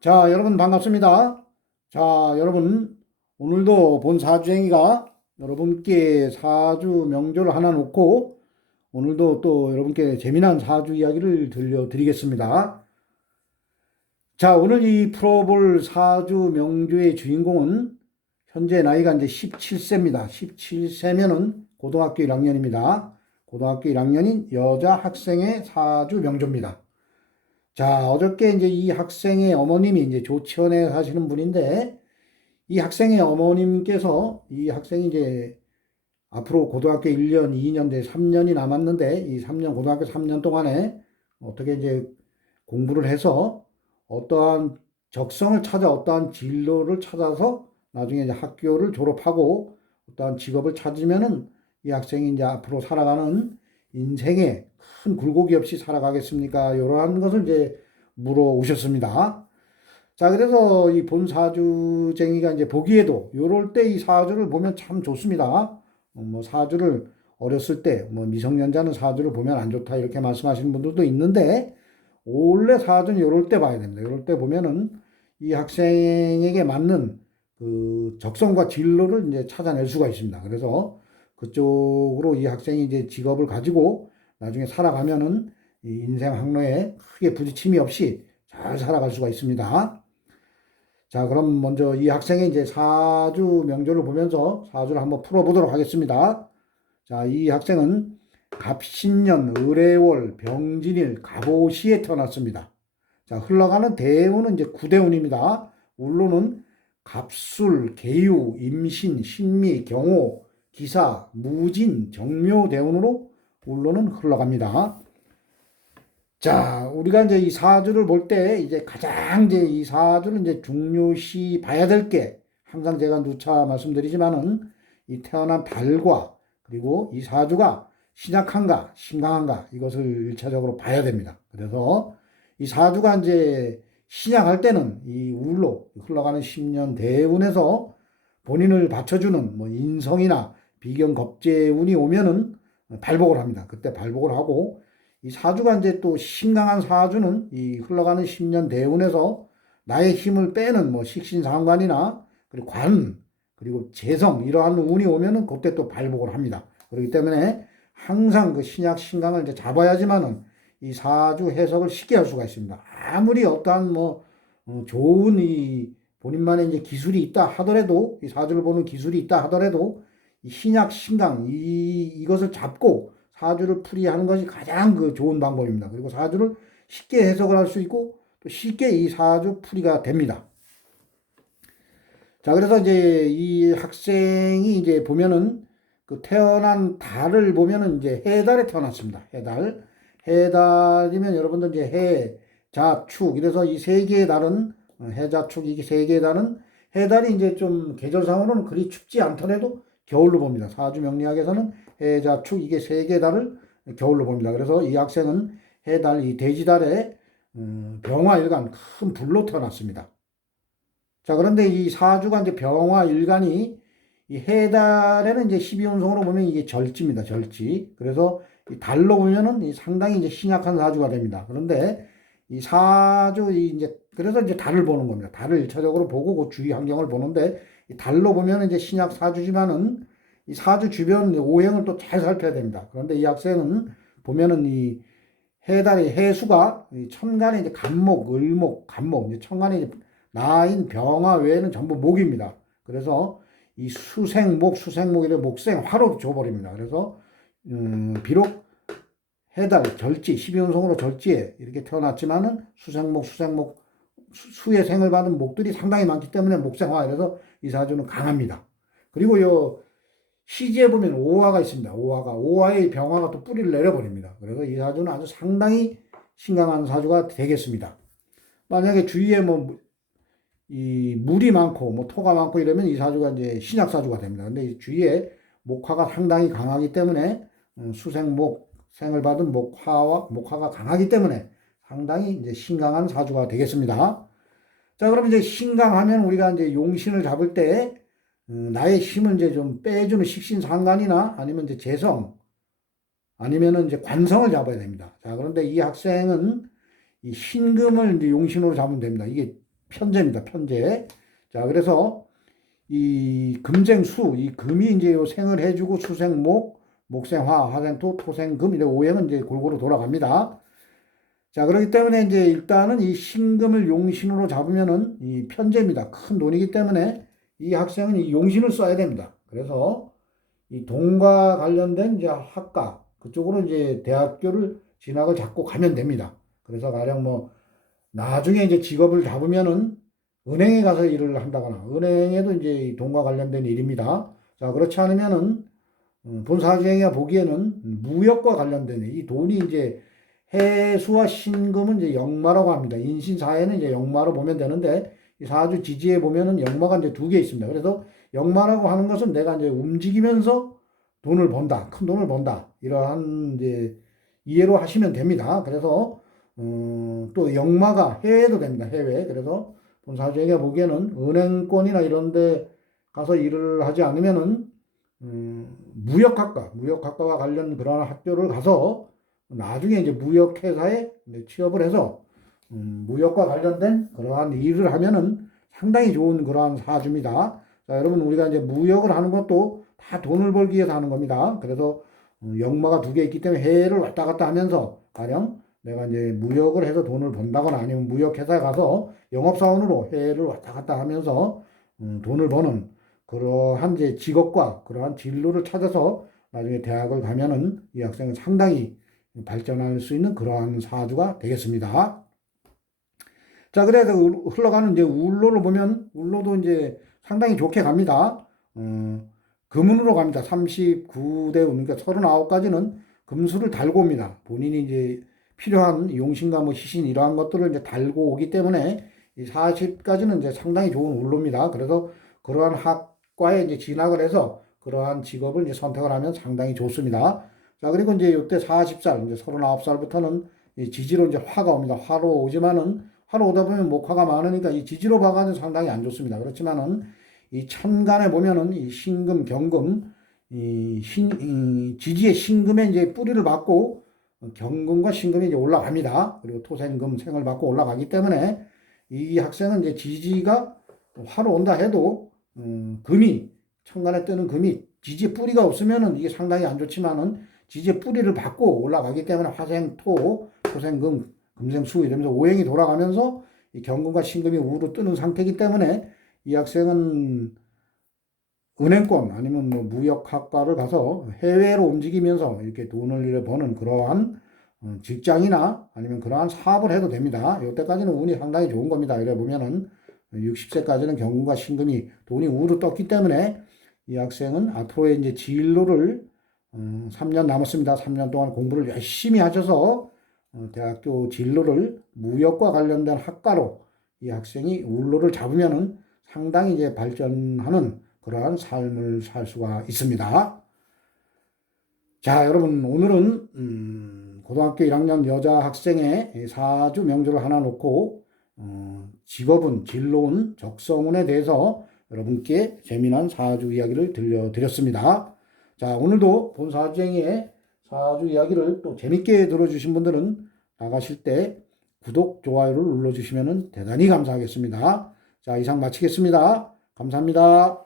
자, 여러분 반갑습니다. 자, 여러분 오늘도 본 사주행위가 여러분께 사주 명조를 하나 놓고 오늘도 또 여러분께 재미난 사주 이야기를 들려드리겠습니다. 자, 오늘 이 풀어볼 사주 명조의 주인공은 현재 나이가 이제 17세입니다. 17세면은 고등학교 1학년입니다. 고등학교 1학년인 여자 학생의 사주 명조입니다. 자, 어저께 이제 이 학생의 어머님이 이제 조치원에 사시는 분인데, 이 학생의 어머님께서 이 학생이 이제 앞으로 고등학교 1년, 2년, 돼 3년이 남았는데, 이 3년, 고등학교 3년 동안에 어떻게 이제 공부를 해서 어떠한 적성을 찾아 어떠한 진로를 찾아서 나중에 이제 학교를 졸업하고 어떠한 직업을 찾으면은 이 학생이 이제 앞으로 살아가는 인생에 큰 굴곡이 없이 살아가겠습니까? 이러한 것을 이제 물어오셨습니다. 자, 그래서 이 본 사주쟁이가 이제 보기에도 요럴 때 이 사주를 보면 참 좋습니다. 뭐 사주를 어렸을 때 뭐 미성년자는 사주를 보면 안 좋다 이렇게 말씀하시는 분들도 있는데 원래 사주는 요럴 때 봐야 됩니다. 요럴 때 보면은 이 학생에게 맞는 그 적성과 진로를 이제 찾아낼 수가 있습니다. 그래서 그쪽으로 이 학생이 이제 직업을 가지고 나중에 살아가면은 이 인생 항로에 크게 부딪힘이 없이 잘 살아갈 수가 있습니다. 자, 그럼 먼저 이 학생의 이제 사주 명조를 보면서 사주를 한번 풀어보도록 하겠습니다. 자, 이 학생은 갑신년, 을해월, 병진일, 갑오시에 태어났습니다. 자, 흘러가는 대운은 이제 구대운입니다. 울로는 갑술, 계유, 임신, 신미, 경호, 기사, 무진, 정묘 대운으로 울로는 흘러갑니다. 자, 우리가 이제 이 사주를 볼 때 이제 가장 이제 이 사주를 이제 중요시 봐야 될 게 항상 제가 누차 말씀드리지만은 이 태어난 달과 그리고 이 사주가 신약한가 신강한가 이것을 일차적으로 봐야 됩니다. 그래서 이 사주가 이제 신약할 때는 이 울로 흘러가는 10년 대운에서 본인을 받쳐주는 뭐 인성이나 비경 겁재운이 오면은 발복을 합니다. 그때 발복을 하고 이 사주가 이제 또 신강한 사주는 이 흘러가는 10년 대운에서 나의 힘을 빼는 뭐 식신상관이나 그리고 관 그리고 재성 이러한 운이 오면은 그때 또 발복을 합니다. 그렇기 때문에 항상 그 신약 신강을 이제 잡아야지만은 이 사주 해석을 쉽게 할 수가 있습니다. 아무리 어떠한 뭐 좋은 이 본인만의 이제 기술이 있다 하더라도 이 사주를 보는 기술이 있다 하더라도 이 신약 신강 이것을 잡고 사주를 풀이하는 것이 가장 그 좋은 방법입니다. 그리고 사주를 쉽게 해석을 할 수 있고 또 쉽게 이 사주 풀이가 됩니다. 자, 그래서 이제 이 학생이 이제 보면은 그 태어난 달을 보면은 이제 해달에 태어났습니다. 해달. 해달이면 여러분들 이제 해, 자, 축. 이래서 이 세 개의 달은 해자, 축, 이게 세 개의 달은 해달이 이제 좀 계절상으로는 그리 춥지 않더라도 겨울로 봅니다. 사주 명리학에서는 해자, 축, 이게 세 개의 달을 겨울로 봅니다. 그래서 이 학생은 해달, 이 돼지달에 병화일간 큰 불로 태어났습니다. 자, 그런데 이 사주가 이제 병화 일간이 이 해달에는 이제 12운성으로 보면 이게 절지입니다. 절지. 그래서 이 달로 보면은 이 상당히 이제 신약한 사주가 됩니다. 그런데 이 사주, 이제, 그래서 이제 달을 보는 겁니다. 달을 일차적으로 보고 그 주위 환경을 보는데 이 달로 보면 이제 신약 사주지만은 이 사주 주변 오행을 또 잘 살펴야 됩니다. 그런데 이 학생은 보면은 이 해달의 해수가 이 천간에 이제 간목, 을목, 간목, 이제 천간에 이제 나인, 병화 외에는 전부 목입니다. 그래서 이 수생목, 수생목이래 목생, 화로 줘버립니다. 그래서 비록 해달, 절지, 12운성으로 절지에 이렇게 태어났지만은 수생목, 수생목, 수의 생을 받은 목들이 상당히 많기 때문에 목생화, 그래서 이 사주는 강합니다. 그리고 요 시지에 보면 오화가 있습니다. 오화의 병화가 또 뿌리를 내려버립니다. 그래서 이 사주는 아주 상당히 신강한 사주가 되겠습니다. 만약에 주위에 뭐 이 물이 많고 뭐 토가 많고 이러면 이 사주가 이제 신약 사주가 됩니다. 근데 이 주위에 목화가 상당히 강하기 때문에 수생목 생을 받은 목화가 강하기 때문에 상당히 이제 신강한 사주가 되겠습니다. 자, 그럼 이제 신강하면 우리가 이제 용신을 잡을 때 나의 힘을 이제 좀 빼주는 식신상관이나 아니면 이제 재성 아니면은 이제 관성을 잡아야 됩니다. 자, 그런데 이 학생은 이 신금을 이제 용신으로 잡으면 됩니다. 이게 편제입니다. 편제. 자, 그래서 이 금생수, 이 금이 이제 요 생을 해주고 수생목, 목생화, 화생토, 토생금, 이렇게 오행은 이제 골고루 돌아갑니다. 자, 그렇기 때문에 이제 일단은 이 신금을 용신으로 잡으면은 이 편제입니다. 큰 돈이기 때문에 이 학생은 이 용신을 써야 됩니다. 그래서 이 돈과 관련된 이제 학과, 그쪽으로 이제 대학교를 진학을 잡고 가면 됩니다. 그래서 가령 뭐 나중에 이제 직업을 잡으면은 은행에 가서 일을 한다거나, 은행에도 이제 이 돈과 관련된 일입니다. 자, 그렇지 않으면은 본사주행이가 보기에는 무역과 관련된 이 돈이 이제 해수와 신금은 이제 역마라고 합니다. 인신사에는 이제 역마로 보면 되는데 이 사주 지지에 보면은 역마가 이제 두 개 있습니다. 그래서 역마라고 하는 것은 내가 이제 움직이면서 돈을 번다, 큰 돈을 번다, 이러한 이제 이해로 하시면 됩니다. 그래서 또 역마가 해외도 됩니다. 해외. 그래서 본사주에게 보기에는 은행권이나 이런 데 가서 일을 하지 않으면은 무역학과와 관련 그런 학교를 가서 나중에 이제 무역회사에 이제 취업을 해서 무역과 관련된 그러한 일을 하면은 상당히 좋은 그러한 사주입니다. 자, 여러분 우리가 이제 무역을 하는 것도 다 돈을 벌기 위해서 하는 겁니다. 그래서 역마가 두 개 있기 때문에 해외를 왔다 갔다 하면서 가령 내가 이제 무역을 해서 돈을 번다거나 아니면 무역회사에 가서 영업사원으로 해외를 왔다 갔다 하면서 돈을 버는 그러한 이제 직업과 그러한 진로를 찾아서 나중에 대학을 가면은 이 학생은 상당히 발전할 수 있는 그러한 사주가 되겠습니다. 자, 그래서 흘러가는 이제 울로를 보면 울로도 이제 상당히 좋게 갑니다. 금운으로 갑니다. 39대 운, 그러니까 39까지는 금수를 달고 옵니다. 본인이 이제 필요한 용신과 뭐 희신 이러한 것들을 이제 달고 오기 때문에 이 40까지는 이제 상당히 좋은 울로입니다. 그래서 그러한 학과에 이제 진학을 해서 그러한 직업을 이제 선택을 하면 상당히 좋습니다. 자, 그리고 이제 이때 40살, 이제 39살부터는 지지로 이제 화가 옵니다. 화로 오지만은 화로 오다 보면 목화가 많으니까 이 지지로 봐가지고 상당히 안 좋습니다. 그렇지만은 이 천간에 보면은 이 신금, 경금, 이 지지의 신금에 이제 뿌리를 받고 경금과 신금이 이제 올라갑니다. 그리고 토생금, 생을 받고 올라가기 때문에 이 학생은 이제 지지가 화로 온다 해도 금이 천간에 뜨는 금이 지지의 뿌리가 없으면은 이게 상당히 안 좋지만은 지지의 뿌리를 받고 올라가기 때문에 화생, 토, 토생금, 금생수 이러면서 오행이 돌아가면서 이 경금과 신금이 우로 뜨는 상태이기 때문에 이 학생은 은행권 아니면 뭐 무역학과를 가서 해외로 움직이면서 이렇게 돈을 버는 그러한 직장이나 아니면 그러한 사업을 해도 됩니다. 이때까지는 운이 상당히 좋은 겁니다. 이래 보면은 60세까지는 경금과 신금이 돈이 우로 떴기 때문에 이 학생은 앞으로의 이제 진로를 3년 남았습니다. 3년 동안 공부를 열심히 하셔서 대학교 진로를 무역과 관련된 학과로 이 학생이 울로를 잡으면은 상당히 이제 발전하는 그러한 삶을 살 수가 있습니다. 자, 여러분 오늘은 고등학교 1학년 여자 학생의 사주 명조를 하나 놓고 직업운, 진로운, 적성운에 대해서 여러분께 재미난 사주 이야기를 들려드렸습니다. 자, 오늘도 본 사주행의 사주 이야기를 또 재밌게 들어주신 분들은 나가실 때 구독, 좋아요를 눌러주시면 대단히 감사하겠습니다. 자, 이상 마치겠습니다. 감사합니다.